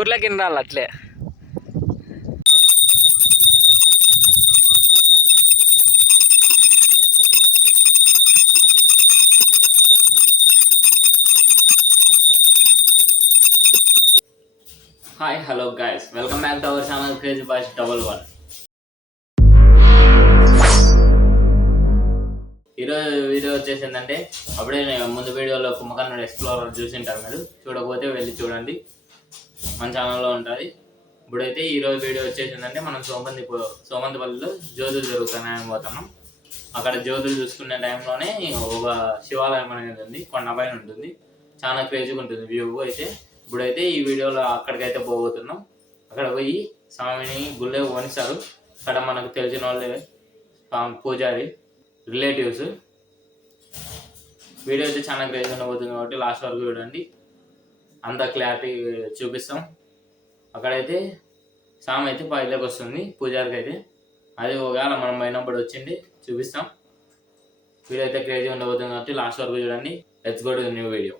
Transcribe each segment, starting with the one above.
ఊర్లోకి రాలి అట్లే. Hi hello guys, welcome back to our channel crazy boys 11. ఈరోజు వీడియో వచ్చేసిందంటే అప్పుడే ముందు వీడియోలో కుంభకర్ణుడు ఎక్స్ప్లోరర్ చూసింటారు, మీరు చూడకపోతే వెళ్ళి చూడండి, మన ఛానల్లో ఉంటుంది. ఇప్పుడైతే ఈరోజు వీడియో వచ్చేసిందంటే మనం సోమంతపల్లిలో జ్యోతులు జరుగుతున్నాయని పోతున్నాం. అక్కడ జ్యోతులు చూసుకునే టైంలోనే ఒక శివాలయం అనేది ఉంది, కొండపైన ఉంటుంది, చాలా క్రేజీగా ఉంటుంది వ్యూ. అయితే ఇప్పుడైతే ఈ వీడియోలో అక్కడికైతే పోబోతున్నాం. అక్కడ పోయి స్వామిని గుళ్ళే పోనిస్తారు. అక్కడ మనకు తెలిసిన వాళ్ళే పూజారి రిలేటివ్స్. వీడియో అయితే చాలా క్రేజీగా ఉండబోతుంది కాబట్టి లాస్ట్ వరకు చూడండి, అంత క్లారిటీ చూపిస్తాం. అక్కడైతే స్వామి అయితే పైలోకి వస్తుంది పూజారికి అయితే, అది ఒకవేళ మనం పోయినప్పుడు వచ్చింది చూపిస్తాం. వీడియో అయితే క్రేజీగా ఉండబోతుంది కాబట్టి లాస్ట్ వరకు చూడండి. Let's go to the new video.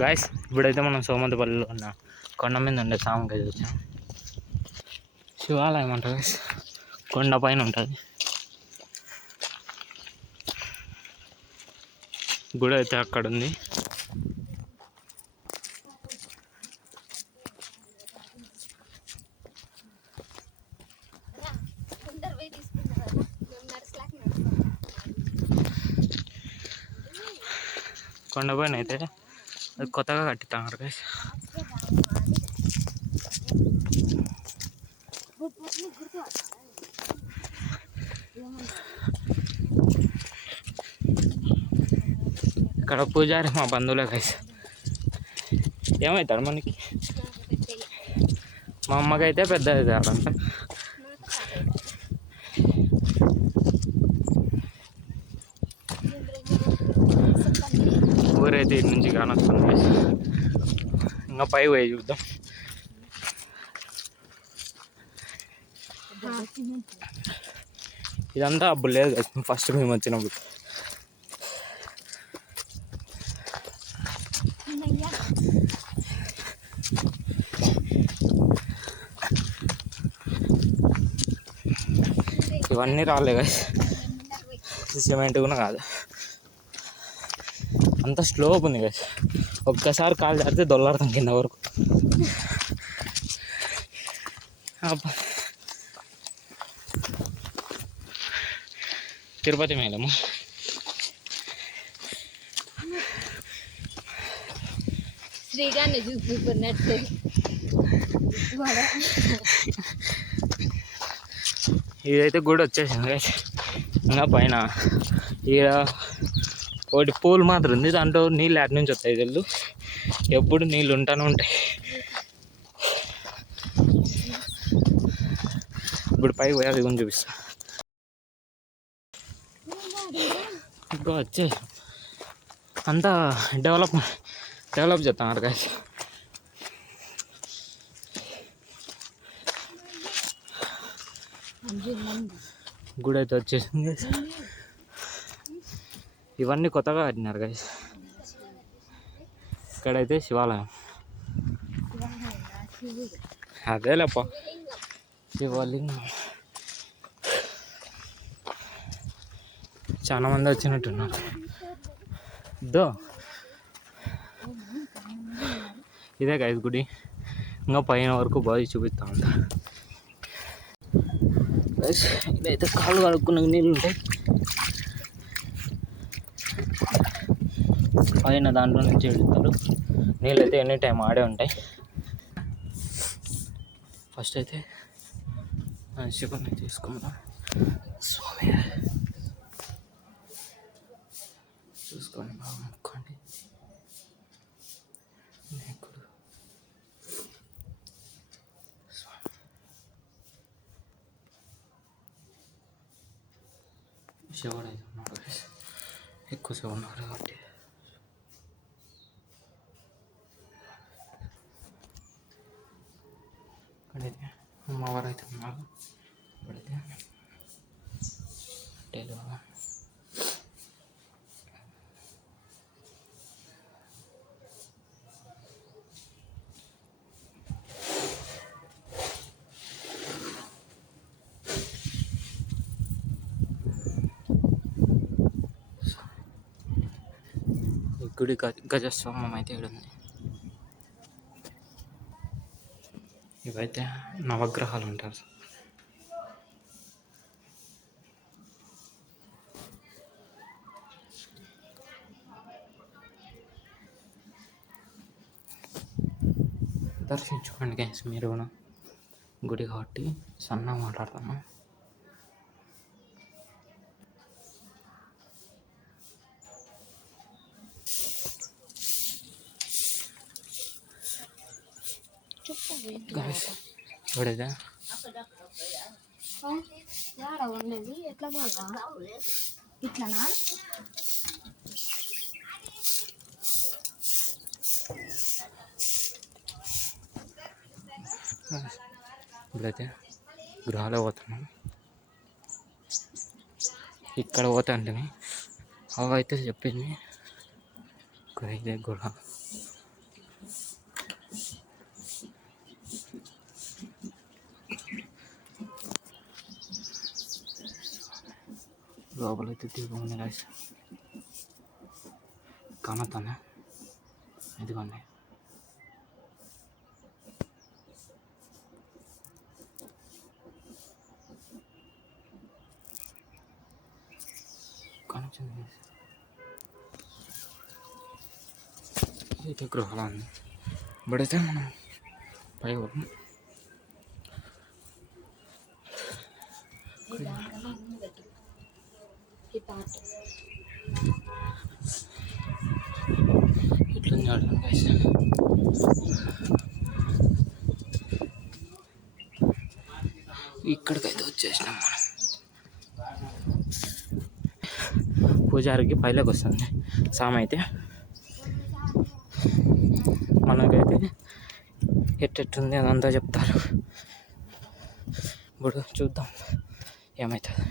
Guys, ఇప్పుడైతే మనం సోమంతపల్లిలో ఉన్న కొండ మీద ఉండే స్వామికి వచ్చాం. శివాలయం అంట గాయస్, కొండ పైన ఉంటుంది. గుడి అయితే అక్కడ ఉంది. కొండ పైన అయితే అది కొత్తగా కట్టిస్తున్నారు గైస్. ఇక్కడ పూజారి మా బంధువులే గైస్. ఏమవుతాడు మనకి, మా అమ్మకైతే పెద్ద అవుతాడంట. ఊరైతే ఇటు నుంచి కానొస్తుంది గైస్. ఇంకా పై పోయి చూద్దాం. ఇదంతా అప్పుడు లేదు కదా ఫస్ట్ మేము వచ్చినప్పుడు. ఇవన్నీ రాలే కదా, సిమెంట్ కూడా కాదు, అంత స్లోప్ ఉంది కదా. ఒక్కసారి కాలు జారితే దొల్లాడతాం కింద వరకు. తిరుపతి మేళము శ్రీగాన్ని చూపిస్తున్నట్టు. ఇదైతే గుడి వచ్చేసింది. ఇంకా పైన ఈడ ఒకటి పూల్ మాత్రం ఉంది, దాంట్లో నీళ్ళు అటు నుంచి వస్తాయి తెలు, ఎప్పుడు నీళ్ళు ఉంటానే ఉంటాయి. ఇప్పుడు పైకి పోయి అది గురించి చూపిస్తా. ఇప్పుడు వచ్చే అంతా డెవలప్ చేస్తున్నారు గాయస్. గుడి అయితే వచ్చేసింది. ఇవన్నీ కొత్తగా కట్టినారు గైస్. ఇక్కడైతే శివాలయం అదేలేప్ప. శివలింగం చాలా మంది వచ్చినట్టున్నారు. ఇదే గైస్ గుడి. ఇంకా పైన వరకు బాగా చూపిస్తా ఉంటా. ఇదైతే కాళ్ళు కడుక్కున్న నీళ్ళు ఉంటాయి. పైన దాంట్లో నుంచి వెళ్తారు. నీళ్ళు అయితే ఎనీ టైం ఆడే ఉంటాయి. ఫస్ట్ అయితే శివుని తీసుకుందాం. స్వామి చూసుకొని బాగా మొక్కండి. ఇప్పుడు శివుడు అయితే ఉన్నాడు, ఎక్కువ శివుడు ఉన్నాడు కాబట్టి ఇక్కడైతే అమ్మవారు అయితే ఉన్నారు. ఇప్పుడైతే టేలుగా గుడి గజస్తంభం అయితే ఇక్కడ ఉంది. ఇవైతే నవగ్రహాలు ఉంటారు. దర్శించుకోండి గైస్ మీరు కూడా. గుడి కాబట్టి సన్నగా మాట్లాడతాను. గైస్ ఇప్పుడైతే ఉండేది ఎట్లా ఇట్లానా? ఇప్పుడైతే గృహాలు పోతున్నాం. ఇక్కడ పోతా అంటే అవి అయితే చెప్పింది. ఇక్కడైతే గృహ లోపలైతే దీపం ఉంది గైస్. కనతనే ఇదిగోండి. కనెక్షన్ అయితే గృహాలు ఉంది. ఇప్పుడైతే మనం పై ఇట్లా ఆడతాం గైస్. ఇక్కడికైతే వచ్చేసినాం మనం. పూజారికి పైలోకి వస్తుంది సామె అయితే. మనకైతే ఎట్టెట్టుంది అదంతా చెప్తారు. ఇప్పుడు చూద్దాం ఏమవుతుంది.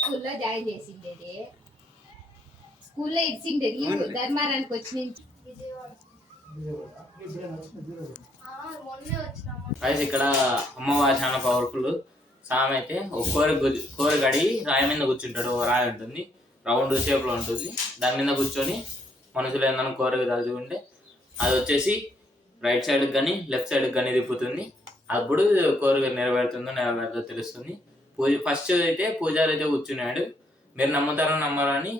స్కూల్లో జాయిన్ చేసిండేది, స్కూల్లో ఇచ్చిండేది ధర్మారానికి వచ్చి ఇక్కడ అమ్మవారు చాలా పవర్ఫుల్. సామె అయితే ఒక కోరి గడి రాయి మీద కూర్చుంటాడు. ఓ రాయి ఉంటుంది, రౌండ్ షేప్ లో ఉంటుంది. దాని మీద కూర్చొని మనుషులు ఏదైనా కోరిక తలుచుకుంటే అది వచ్చేసి రైట్ సైడ్ కానీ లెఫ్ట్ సైడ్ కానీ తిప్పుతుంది. అప్పుడు కోరిక నెరవేరుతుందో తెలుస్తుంది. ఫస్ట్ అయితే పూజారి అయితే కూర్చున్నాడు. మీరు నమ్ముతారో నమ్మరో అని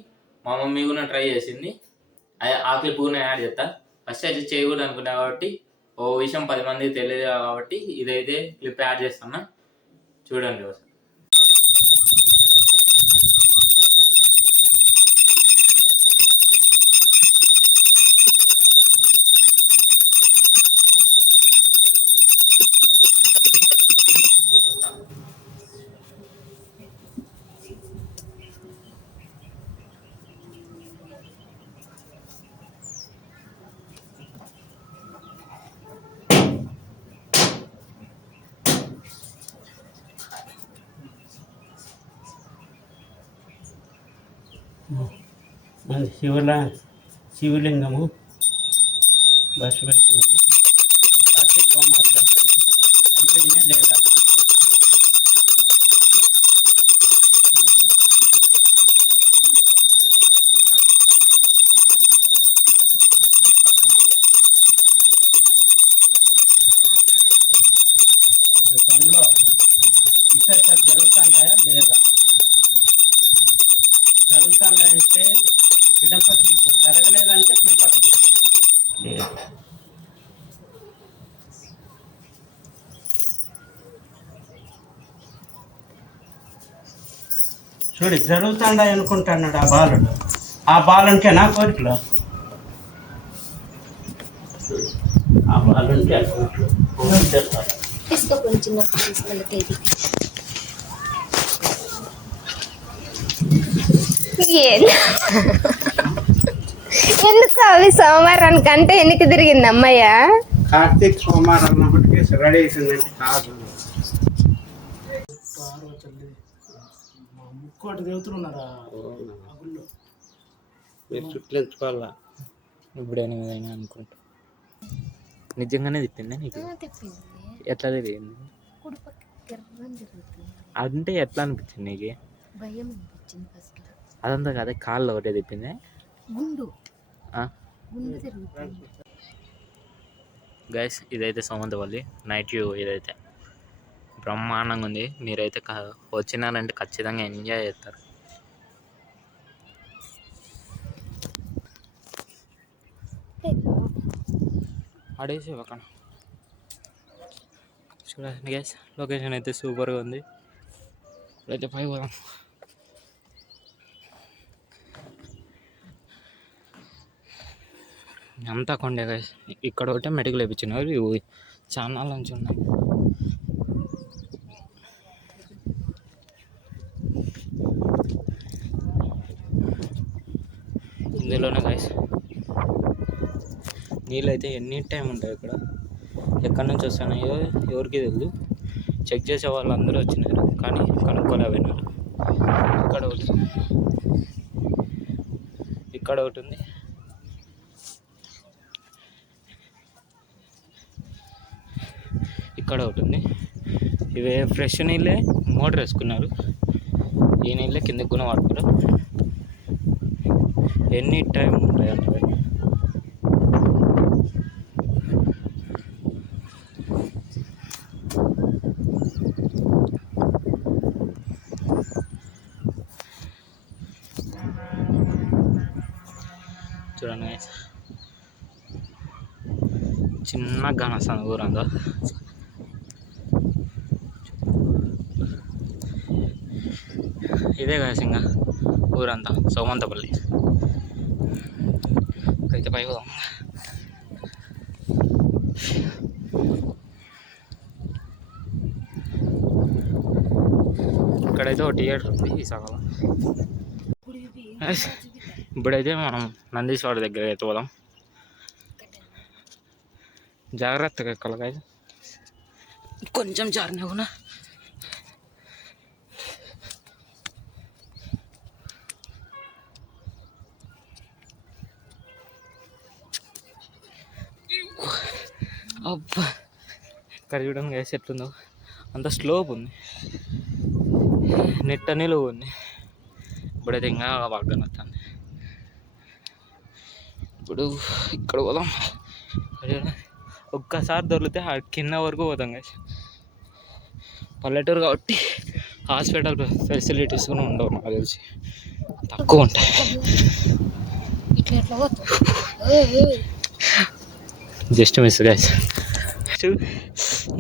మా మమ్మీ కూడా ట్రై చేసింది. ఆ క్లిప్ కూడా యాడ్ చేస్తా. ఫస్ట్ అయితే చేయకూడదు అనుకున్నా కాబట్టి ఓ విషయం 10 మందికి తెలియదు కాబట్టి ఇదైతే క్లిప్ యాడ్ చేస్తున్నా, చూడండి ఒకసారి. మన శివలింగము బసవేస్తుంది. కార్తీక సోమవారం అయిపోయిందా లేదా? మన దానిలో విశేషాలు జరుగుతున్నాయా లేదా? జరుగుతున్నాయంటే ఎడం పక్క తిరిగిపోయి, జరగలేదంటే కుడి పక్క తిరిగిపోయి. లేదు. చూడు జరుగుతున్నాయి అనుకుంటున్నాడు ఆ బాలుడు. ఆ బాలుంటే నా కోరికలో ఆ బాలుంటే తీసుకో కొంచెం తీసుకెళ్ళి ఎందుకు అవి సోమవారానికంటే ఎన్నికి తిరిగింది అమ్మయ్య? కార్తీక సోమవారం అన్నప్పటికీ రెడీ అవుతుందంటే కాదు. ముక్కోటి దేవతలున్నారా మీరు చుట్టించుకోవాలా? ఇప్పుడు 8 అయినా అనుకుంటా. నిజంగానే తిప్పిందా నీకు? ఎట్లా తెలియంది అంటే? ఎట్లా అనిపించింది నీకు? భయం అనిపించింది ఫస్ట్. అదంతా కదా కాళ్ళు ఒకటే తిప్పిందే. గుండు తిరుగుతుంది. గైస్ ఇదైతే సోమంతపల్లి నైట్ వ్యూ. ఇదైతే బ్రహ్మాండంగా ఉంది. మీరైతే వచ్చినారంటే ఖచ్చితంగా ఎంజాయ్ చేస్తారు. ఆడేసి ఒక చూడండి గైస్, లొకేషన్ అయితే సూపర్గా ఉంది. ఇప్పుడైతే పై పోదాం. అంతా కొండే గైస్. ఇక్కడ ఒకటే మెడికల్ వేయించినారు. ఇవి చాలా నుంచి ఉన్నాయి. ఇందులోనే గైస్ నీళ్ళు అయితే ఎనీ టైం ఉంటాయి ఇక్కడ. ఎక్కడి నుంచి వస్తున్నాయో ఎవరికి తెలియదు. చెక్ చేసే వాళ్ళు అందరూ వచ్చినారు కానీ కనుక్కోలేకపోయినారు. ఇక్కడ ఒకటి ఉంది. ఇక్కడ ఒకటి ఉంది. ఇవే ఫ్రెష్ నీళ్ళే మోటార్ వేసుకున్నారు. ఈ నీళ్ళే కిందకి కూడా వాడుకోరు. ఎనీ టైం ఉంటాయి అంటే. చూడండి చిన్న ఘనస్థానం ఊరంతా. ఇదే కదా ఇంకా ఊరంతా సోమంతపల్లి. అయితే పై పోదాం. ఇక్కడైతే ఒక థియేటర్ ఉంది ఈ సగంలో. ఇప్పుడైతే మనం నందీశ్వర దగ్గర అయితే పోదాం. జాగ్రత్తగా ఎక్కలకైతే కొంచెం జారినా కూడా అబ్బా. ఇక్కడ చూడండి గ్యాస్ ఎట్లుందో, అంత స్లోప్ ఉంది, నెట్ అని లో ఉంది. ఇప్పుడైతే ఇంకా బాగా నచ్చింది. ఇప్పుడు ఇక్కడ పోదాం. ఒక్కసారి దొరికితే ఆ కింద వరకు పోతాం కదా. పల్లెటూరు కాబట్టి హాస్పిటల్ ఫెసిలిటీస్ కూడా ఉండవు, నాకు తెలిసి తక్కువ ఉంటాయి. Just miss guys.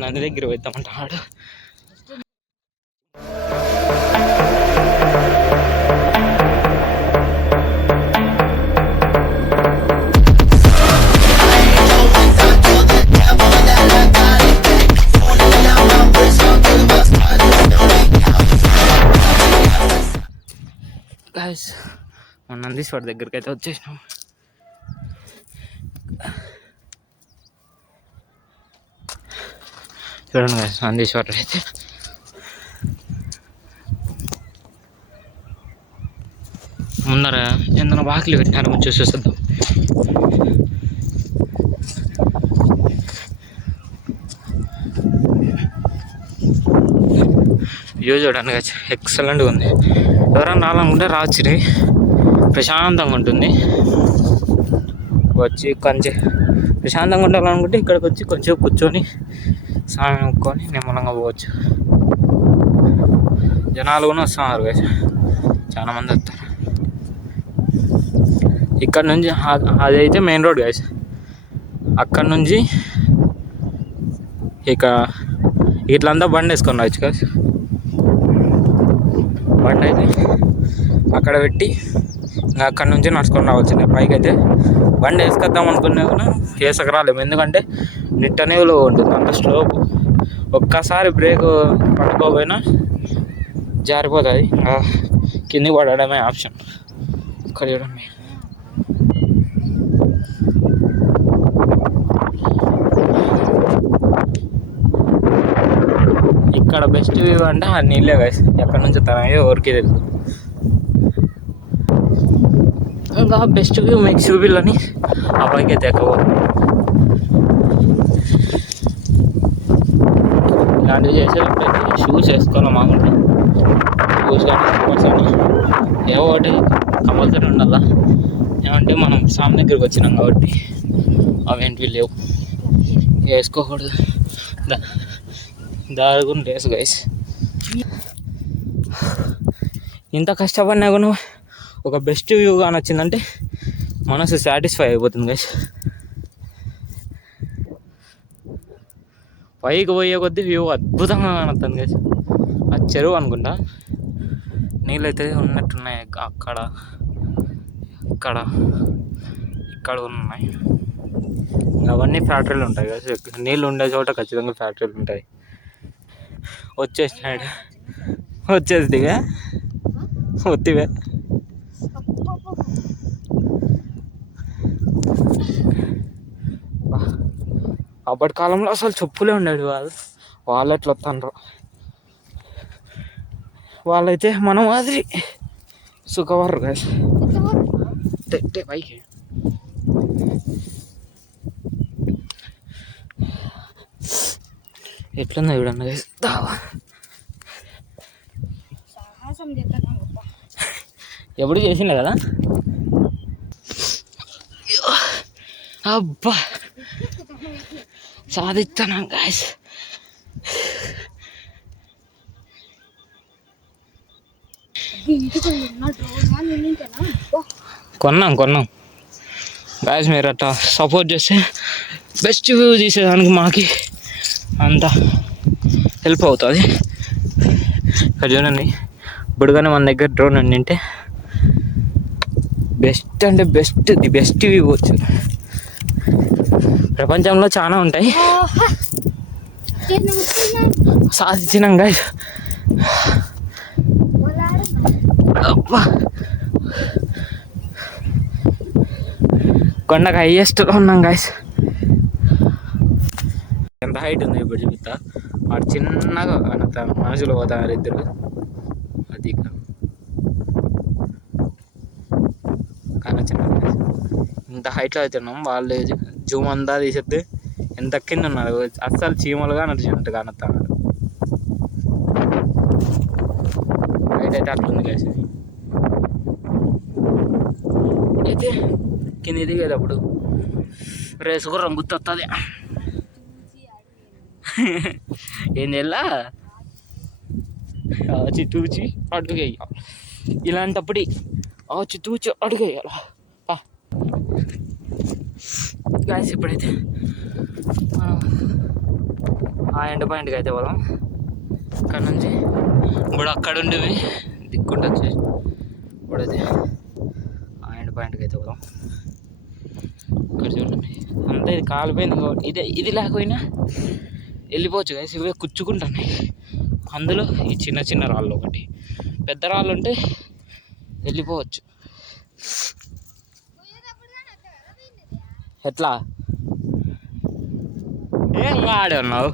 నది దగ్గర పోతామంటాడు. గైస్ మన నందీశ్వర్ దగ్గరికి అయితే వచ్చేసినాం. చూడండి గైస్, నందీశ్వర్ అయితే ముందర ఏదైనా వాకిలి పెట్టినారు చూసేద్దాం. వ్యూ చూడండి ఎక్సలెంట్గా ఉంది. ఎవరైనా రావాలనుకుంటే రావచ్చు, ప్రశాంతంగా ఉంటుంది. వచ్చి కొంచెం ప్రశాంతంగా ఉండాలనుకుంటే ఇక్కడికి వచ్చి కొంచెం కూర్చొని స్నానం నొక్కొని నిమ్మలంగా పోవచ్చు. జనాలు కూడా వస్తున్నారు కదా, చాలా మంది వస్తారు. ఇక్కడ నుంచి అదైతే మెయిన్ రోడ్ గైస్. అక్కడ నుంచి ఇట్లంతా బండి వేసుకొని రావచ్చు కదా. బండి అయితే అక్కడ పెట్టి ఇంకా అక్కడ నుంచి నడుచుకొని రావాల్సిందే. పైకి అయితే బండి వేసుకొద్దాం అనుకున్నా కూడా వేసకరాలేము, ఎందుకంటే నిట్టనేవులో ఉంటుంది అంత స్లోపు. ఒక్కసారి బ్రేక్ పట్టుకోపోయినా జారిపోతుంది, ఇంకా కిందికి పడడమే ఆప్షన్. ఇక్కడ చూడండి, ఇక్కడ బెస్ట్ వ్యూ అంటే ఆ నీళ్ళే గైస్. ఎక్కడి నుంచి తనయో ఎవరికి తెలియదు. ఇంకా బెస్ట్ వ్యూ మీకు చూపిల్లని ఆ పైకి అయితే ఎక్కబోదు. ఇలాంటివి చేసేటప్పుడైతే షూస్ వేసుకోవాలి. మామూలుగా షూస్ కానీ ఏవో ఒకటి కంపల్సరీ ఉండాలా. ఏమంటే మనం సామ్ దగ్గరికి వచ్చినాం కాబట్టి అవేంటివి లేవు, వేసుకోకూడదు. దారుగుని రేసు గైస్. ఇంత కష్టపడినా కూడా ఒక బెస్ట్ వ్యూ కానీ వచ్చిందంటే మనసు సాటిస్ఫై అయిపోతుంది గైస్. పైకి పోయే కొద్దీ వ్యూ అద్భుతంగా కనొస్తుంది గైస్. ఆ చెరువు అనుకుంటా, నీళ్ళైతే ఉన్నట్టున్నాయి. అక్కడ ఇక్కడ ఇక్కడ ఉన్నాయి. అవన్నీ ఫ్యాక్టరీలు ఉంటాయి గైస్. నీళ్ళు ఉండే చోట ఖచ్చితంగా ఫ్యాక్టరీలు ఉంటాయి. వచ్చేసినాడు, వచ్చేసిగా ఒత్తివే. అప్పటి కాలంలో అసలు చెప్పులే ఉండేది కాదు. వాళ్ళు ఎట్లా వస్తుండ్రు, వాళ్ళైతే మనం అది సుఖవర్రు కదా. తెట్టే పైకి ఎట్లుందో చూడండి దావా. ఎప్పుడు చేసిండే కదా. అబ్బా సాధిస్తున్నాం గాయస్. కొన్నాం గాయస్. మీరు అట్లా సపోర్ట్ చేస్తే బెస్ట్ వ్యూ తీసేదానికి మాకి అంత హెల్ప్ అవుతుంది. ఇక్కడ చూడండి, ఇప్పుడు కానీ మన దగ్గర డ్రోన్ ఉండింటే బెస్ట్ అంటే బెస్ట్ వ్యూ వచ్చింది. ప్రపంచంలో చాలా ఉంటాయి, సాధించినాం గాయస్. అబ్బా కొండకు హైయెస్ట్లో ఉన్నాం గాయస్. ఎంత హైట్ ఉంది ఇప్పుడు చూపిస్తా. వాడు చిన్నగా కనతాను, మనుషులు పోతారు ఇద్దరు. అది కానీ చిన్న ఇంత హైట్లో అవుతున్నాం. వాళ్ళు జూమ్ అంతా తీసేస్తే ఎంత కింద ఉన్నారు, అస్సలు చీమలుగా నడిచినట్టు కనతాడు. హైట్ అయితే అట్లుంది కలిసి. అయితే కింద దిగేటప్పుడు రేసు గుర్రం గుర్తొస్తుంది. ఏం చేయాలా, చిట్టూచి అడుగేయాలి. ఇలాంటప్పుడు చిట్టూచి అడుగేయాల. గాయస్ ఇప్పుడైతే ఆ ఎండ్ పాయింట్కి అయితే పోదాం. ఇక్కడ నుంచి ఇప్పుడు అక్కడ ఉండేవి దిక్కుంటూ వచ్చేసి ఇప్పుడైతే ఆ ఎండ్ పాయింట్కి అయితే పోదాం. ఇక్కడ చూడండి అంతా ఇది కాలిపోయింది కాబట్టి ఇది లేకపోయినా వెళ్ళిపోవచ్చు గైస్. ఇవే కుచ్చుకుంటున్నాయి. అందులో ఈ చిన్న రాళ్ళు, ఒకటి పెద్ద రాళ్ళు ఉంటే వెళ్ళిపోవచ్చు. ఎట్లా ఏం ఆడే ఉన్నావు?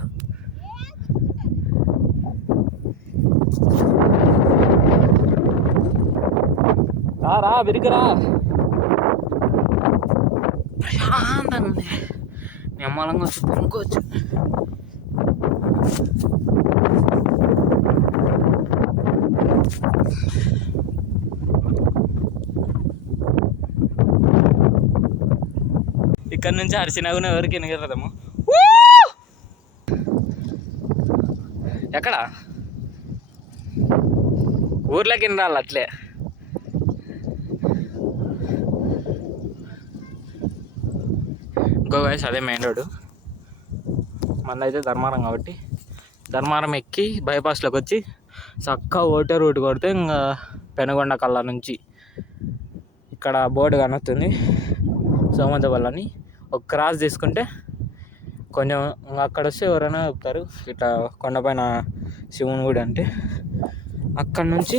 రా విరిగిరా. ప్రశాంతంగా ఉంది. నిమ్మలంగా వచ్చి పనుకోవచ్చు. ఇక్కడ నుంచి అరిసినాగున ఎవరికి ఎనగలదాము. ఎక్కడ ఊర్లోకి రాలి అట్లే. ఇంకో గైస్ అదే మెయిన్ రోడ్డు. మందైతే ధర్మారం కాబట్టి ధర్మారం ఎక్కి బైపాస్లోకి వచ్చి చక్కగా ఓటే రూట్ కొడితే ఇంకా పెనుగొండ కల్లా నుంచి ఇక్కడ బోర్డు కనొస్తుంది సోమంతపల్లి అని. ఒక క్రాస్ తీసుకుంటే కొంచెం అక్కడ వస్తే ఎవరైనా చెప్తారు ఇట్లా కొండపైన శివుని గుడి అంటే. అక్కడ నుంచి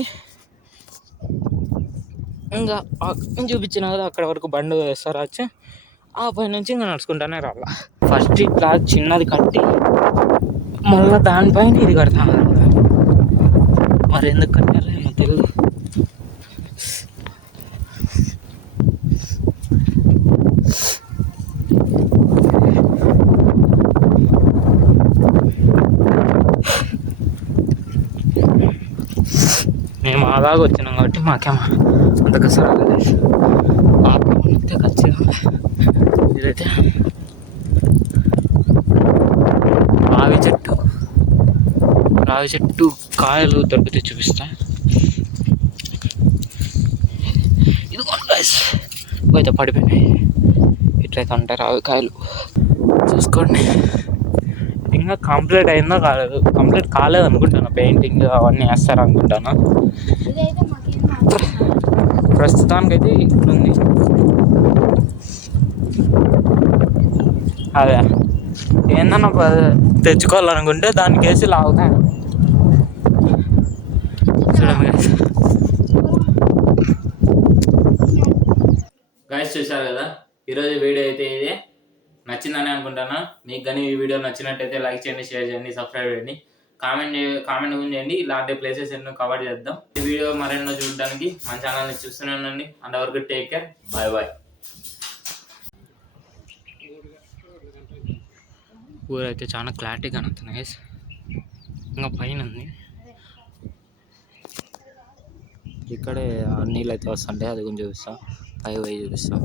ఇంకా నేను చూపించిన కదా అక్కడ వరకు బండి వేస్తారు వచ్చి ఆ పై నుంచి ఇంకా నడుచుకుంటానే రాలా. ఫస్ట్ ఇట్లా చిన్నది కట్టి మళ్ళీ దానిపైన ఇది కడతాను. మరి ఎందుకు కట్టారో ఏమో తెలియదు. మేము అలాగ వచ్చినాం కాబట్టి మాకేమో అంత కసరాలి. ఆపకపోతే ఖచ్చితంగా ఇదైతే రావి చెట్టు కాయలు దొరికితే చూపిస్తా. ఇదిగోండి గైస్, అయితే పడిపోయినాయి. ఇట్లయితే ఉంటాయి రావి కాయలు, చూసుకోండి. ఇంకా కంప్లీట్ అయిందో కాలేదు, కంప్లీట్ కాలేదు అనుకుంటాను. పెయింటింగ్ అవన్నీ వేస్తారు అనుకుంటాను. ప్రస్తుతానికైతే ఇట్లుంది. అదే ఏందన్నా తెచ్చుకోవాలనుకుంటే దానికి వేసి లాగుతాయి. చూడండి గైస్, చూశారు కదా ఈరోజు వీడియో అయితే ఇదే. నచ్చిందని అనుకుంటాను. మీకు కానీ ఈ వీడియో నచ్చినట్టయితే లైక్ చేయండి, షేర్ చేయండి, సబ్స్క్రైబ్ చేయండి, కామెంట్ చేయండి. ఇలాంటి ప్లేసెస్ ఎన్నో కవర్ చేద్దాం. ఈ వీడియో మరెన్నో చూడడానికి మన ఛానల్ని చూస్తూనే ఉండండి. అంతవరకు టేక్ కేర్, బాయ్ బాయ్. ఊరైతే చాలా క్లారిటీగా కనొస్తున్నాయి. ఇంకా పైన ఉంది, ఇక్కడే నీళ్ళు అయితే వస్తుంటాయి. అది కొంచెం చూపిస్తాం, పై పోయి చూపిస్తాం.